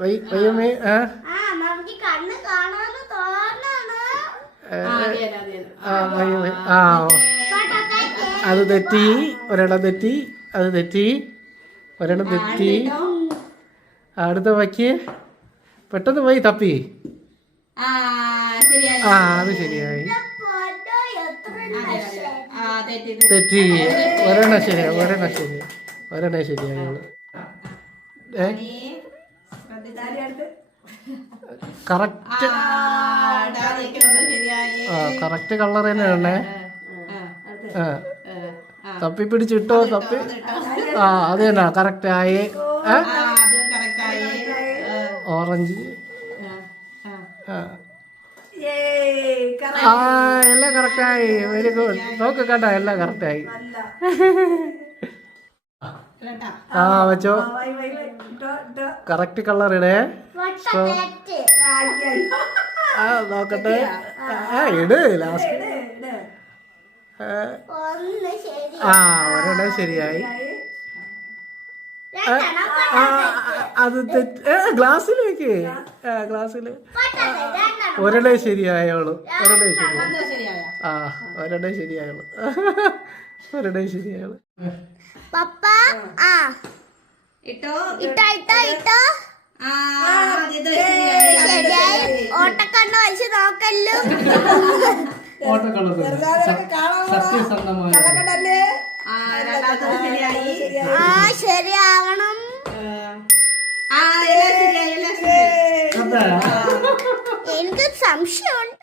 വയ്യമ്മേ അത് തെറ്റി, ഒരെണ്ണം തെറ്റി, അത് തെറ്റി, ഒരെണ്ണം തെറ്റി. അടുത്ത വയ്ക്ക് പെട്ടെന്ന് പോയി തപ്പി. അത് ശരിയായി. തെറ്റി, ഒരെണ്ണം ശരിയായി, ഒരെണ്ണം ശരിയായി, ഒരെണ്ണം ശരിയായുള്ളു. കറക്റ്റ് കറക്റ്റ് കളർ തന്നെയാണേ. തപ്പി പിടിച്ചിട്ടോ, തപ്പി. അത് തന്നെ കറക്റ്റ് ആയി. ഓറഞ്ച്. എല്ലാം കറക്റ്റായി. Very good. നോക്ക് കണ്ട, എല്ലാം കറക്റ്റായി. വെച്ചോ. കറക്റ്റ് കളർ ഇടേ. നോക്കട്ടെ. ഇട് ലാസ്റ്റ്. ഒരെണ്ണം ശരിയായി. അത് ഗ്ലാസ്സിലേക്ക്. ഗ്ലാസ്സില് ഒരെണ്ണേ ശരിയായോളൂ. ഒരെണ്ണേ ശരിയായി. ഒരെണ്ണേ ശരിയായുള്ളൂ. ഒരെണ്ണേ ശരിയായുള്ളൂ. ഓട്ടക്കണ്ണ വെച്ച് നോക്കല്ലോ. ശരിയാവണം. എനിക്ക് സംശയമുണ്ട്.